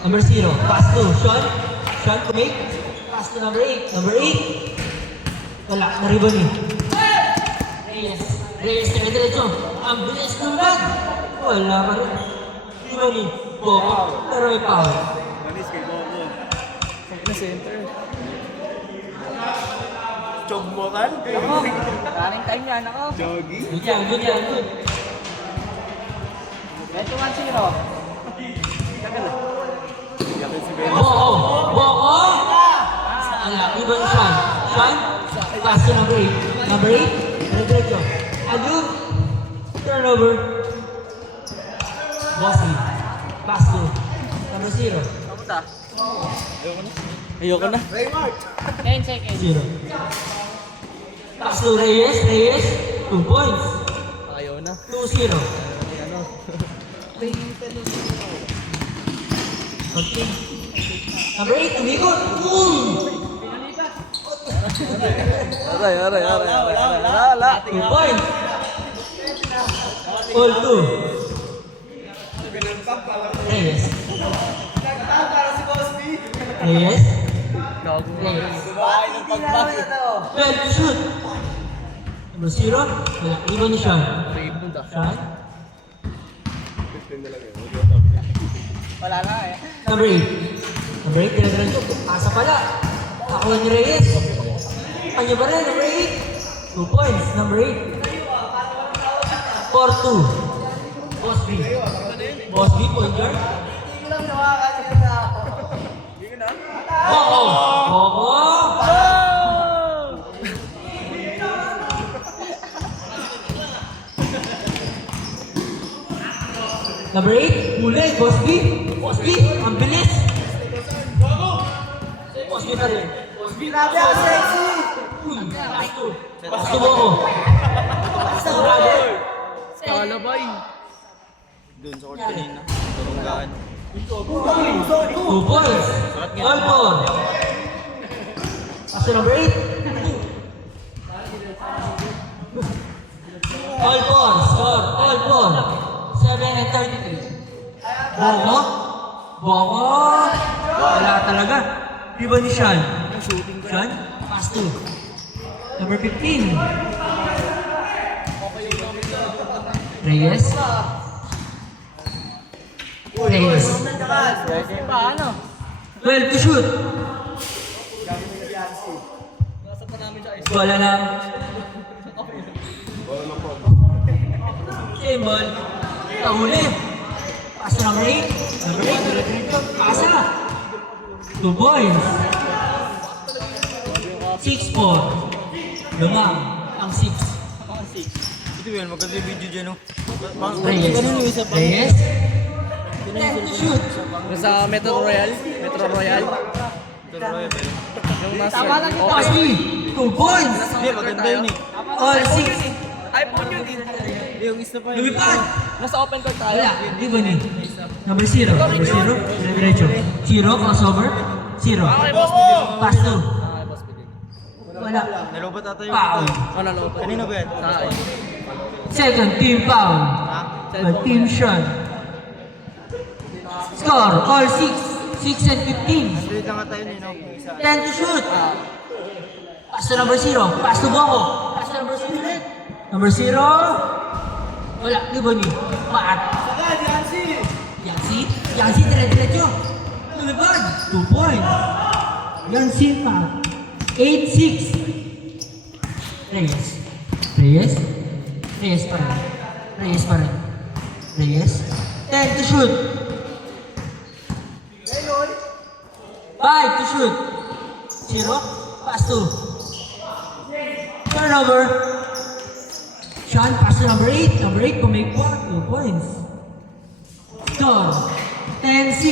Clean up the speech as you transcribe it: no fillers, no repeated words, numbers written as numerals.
Number 0. Pass to Sean. Sean to make. Pass to number 8. Number 8. Wala. Nariban eh. Reyes. Reyes dire-diretso. Ang bilis naman. Wala ka rin. Riban eh. Boko. Pero may power. Manis kay Bobo. Na center. Chogbokan? Ako, karing time yan ako. Jogi? Good yan, good yan, good. 21-0. Tagal ah. Yakin si Ben. Boko! Boko! Wala. Riban Sean. Sean. Pass to number 8. Number 8. Dire-diretso. Ayun. Turnover. Bossy. Pass to number 0. Kamusta? Ayoko na. Raymart! 10 seconds. 0. Pass to Reyes. Reyes. 2 points. Ayaw na. 2-0. Ano? Okay. Number 8. Umikot. Aray. Wala. 2 points. All 2. Reyes. Reyes. Gago. Reyes. Bahay ng pagbakit. 12 to shoot. Number 0. Wala. Iba ni Sean. Rebound ah. Sean. 15 na lang yun. Wala na eh. Number 8. Number 8. Tinagalan ko. Asa pala. Ako ni Reyes. Kanya ba rin? Number 8. 2 points. Number 8. 4-2. Boss B. Boss B, point guard. Boko! Boko! Number 8, huli, Boss B. Boss B, ang bilis. Boss B pa rin. Boss B. Grabe ang sexy! Pasto mo ko. Pasto mo ko. Kalabay. Doon sa court kanina. Turunggaan. 2 points. All 4. Pasto number 8. All 4. Score. All 4. 7 and 33. Boko? Boko? Wala talaga. Iba ni Sean. Sean? Pass 2. Number 15. Reyes? Reyes. Pwede pa ano? 12 to shoot. Bola lang. Same ball. Tahuli. Pasa number 8. Number 8. Pasa. 2 points. 6-4. Lumang ang 6. Ito yun, maganda yung video dyan, no? Reyes. Reyes. 10 to shoot. Sa Metro Royal. Metro Royal. Yung nasa... Pass 2 points. Hindi, maganda yun eh. All 6. iPhone yun din. Yung isa pa yun. Lumipad. Nasa open court tayo. Wala. Iba ni. Number 0. Number 0. Diretso. 0. Crossover. 0. Okay, boss. Pass 2. Okay, boss. Wala. Nalobat ata yung Foul. Ano na loob? Kanino ba yan? Sa akin. Second team foul. By Team Sean. Score. All 6. 6 and 15. Ulit lang nga tayo no? 10 to shoot. Pass to number 0. Pass to Boko. Pass to number 0 ulit. Number 0. Wala. Iba ni. Maat. Yancy. Yancy. Dire-diretso. Lumipad. 2 points. Yancy Maat. 8-6. Reyes. Reyes. Reyes pa rin. Reyes pa rin. Reyes. 10 to shoot. 5 to shoot. 0. Pass to. Turnover. Sean, pass to number 8. Number 8 will make 2 points. Score. 10-6.